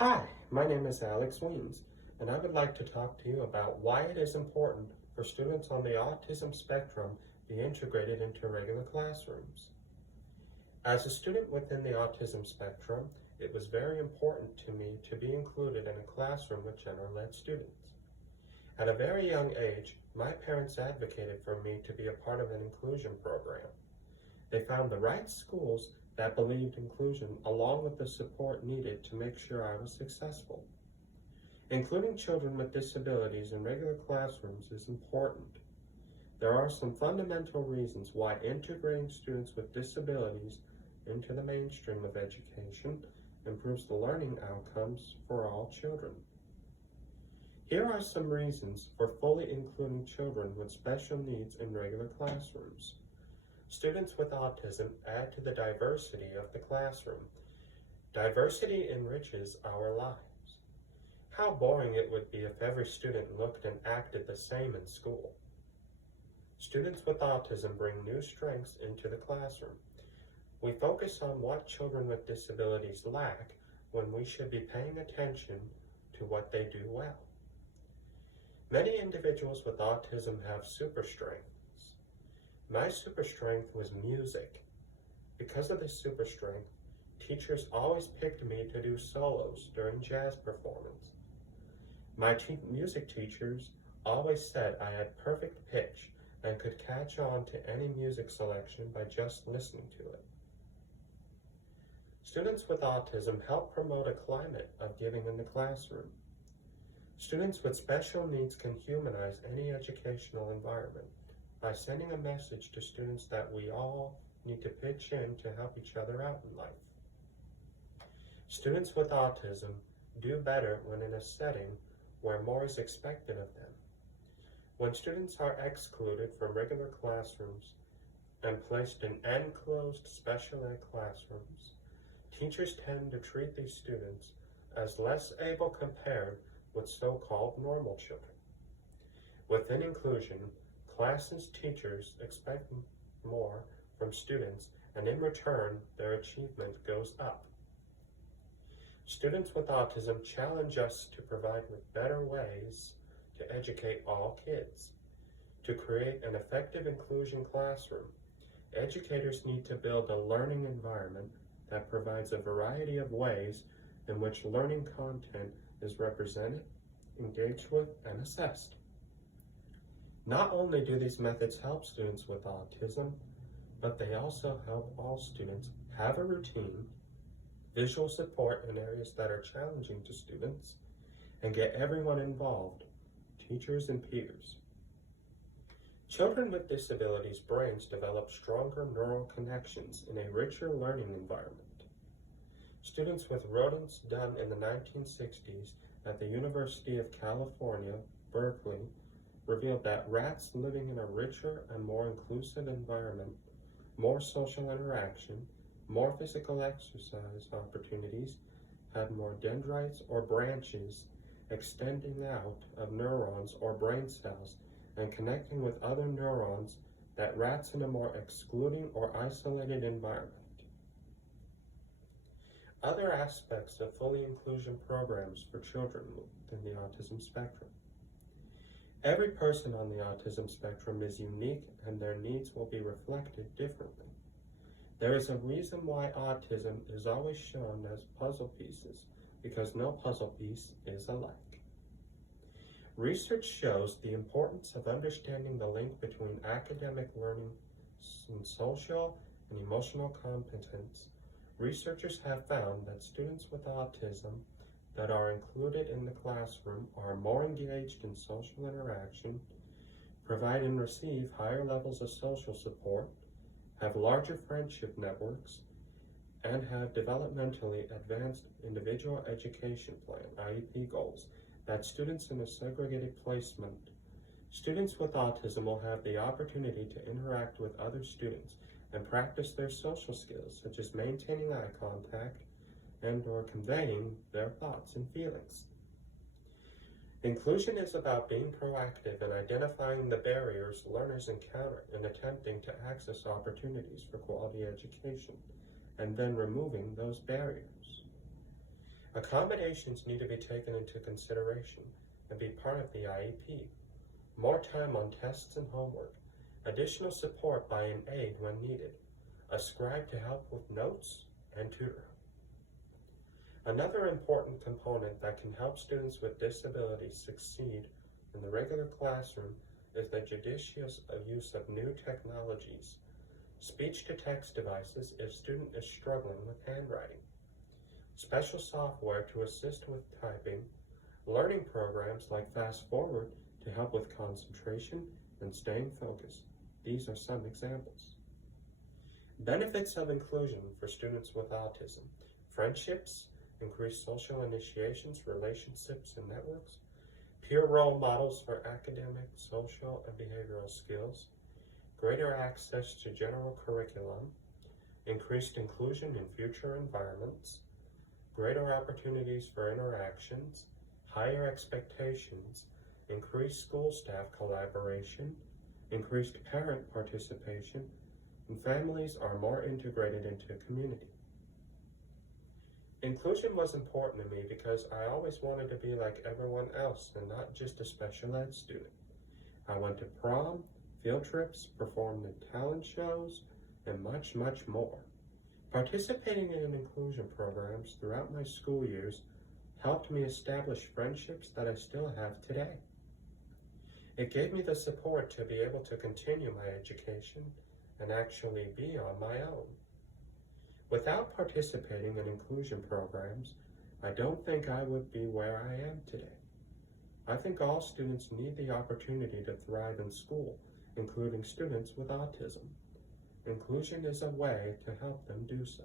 Hi, my name is Alex Weems, and I would like to talk to you about why it is important for students on the autism spectrum be integrated into regular classrooms. As a student within the autism spectrum, it was very important to me to be included in a classroom with general ed students. At a very young age, my parents advocated for me to be a part of an inclusion program. They found the right schools that believed inclusion along with the support needed to make sure I was successful. Including children with disabilities in regular classrooms is important. There are some fundamental reasons why integrating students with disabilities into the mainstream of education improves the learning outcomes for all children. Here are some reasons for fully including children with special needs in regular classrooms. Students with autism add to the diversity of the classroom. Diversity enriches our lives. How boring it would be if every student looked and acted the same in school. Students with autism bring new strengths into the classroom. We focus on what children with disabilities lack when we should be paying attention to what they do well. Many individuals with autism have super strengths. My super strength was music. Because of this super strength, teachers always picked me to do solos during jazz performance. My music teachers always said I had perfect pitch and could catch on to any music selection by just listening to it. Students with autism help promote a climate of giving in the classroom. Students with special needs can humanize any educational environment by sending a message to students that we all need to pitch in to help each other out in life. Students with autism do better when in a setting where more is expected of them. When students are excluded from regular classrooms and placed in enclosed special ed classrooms, teachers tend to treat these students as less able compared with so-called normal children. Within inclusion, classes' teachers expect more from students, and in return, their achievement goes up. Students with autism challenge us to provide with better ways to educate all kids. To create an effective inclusion classroom, educators need to build a learning environment that provides a variety of ways in which learning content is represented, engaged with, and assessed. Not only do these methods help students with autism, but they also help all students have a routine, visual support in areas that are challenging to students, and get everyone involved, teachers and peers. Children with disabilities' brains develop stronger neural connections in a richer learning environment. Students with rodents done in the 1960s at the University of California, Berkeley, revealed that rats living in a richer and more inclusive environment, more social interaction, more physical exercise opportunities, had more dendrites or branches extending out of neurons or brain cells and connecting with other neurons than rats in a more excluding or isolated environment. Other aspects of fully inclusion programs for children within the autism spectrum. Every person on the autism spectrum is unique and their needs will be reflected differently. There is a reason why autism is always shown as puzzle pieces, because no puzzle piece is alike. Research shows the importance of understanding the link between academic learning and social and emotional competence. Researchers have found that students with autism that are included in the classroom are more engaged in social interaction, provide and receive higher levels of social support, have larger friendship networks, and have developmentally advanced individual education plan, IEP goals, that students in a segregated placement. Students with autism will have the opportunity to interact with other students and practice their social skills, such as maintaining eye contact and/or conveying their thoughts and feelings. Inclusion is about being proactive and identifying the barriers learners encounter in attempting to access opportunities for quality education, and then removing those barriers. Accommodations need to be taken into consideration and be part of the IEP. More time on tests and homework, additional support by an aide when needed, a scribe to help with notes, and tutoring. Another important component that can help students with disabilities succeed in the regular classroom is the judicious use of new technologies, speech-to-text devices if student is struggling with handwriting, special software to assist with typing, learning programs like Fast Forward to help with concentration and staying focused. These are some examples. Benefits of inclusion for students with autism: friendships, increased social initiations, relationships, and networks, peer role models for academic, social, and behavioral skills, greater access to general curriculum, increased inclusion in future environments, greater opportunities for interactions, higher expectations, increased school staff collaboration, increased parent participation, and families are more integrated into community. Inclusion was important to me because I always wanted to be like everyone else and not just a special ed student. I went to prom, field trips, performed in talent shows, and much, much more. Participating in inclusion programs throughout my school years helped me establish friendships that I still have today. It gave me the support to be able to continue my education and actually be on my own. Without participating in inclusion programs, I don't think I would be where I am today. I think all students need the opportunity to thrive in school, including students with autism. Inclusion is a way to help them do so.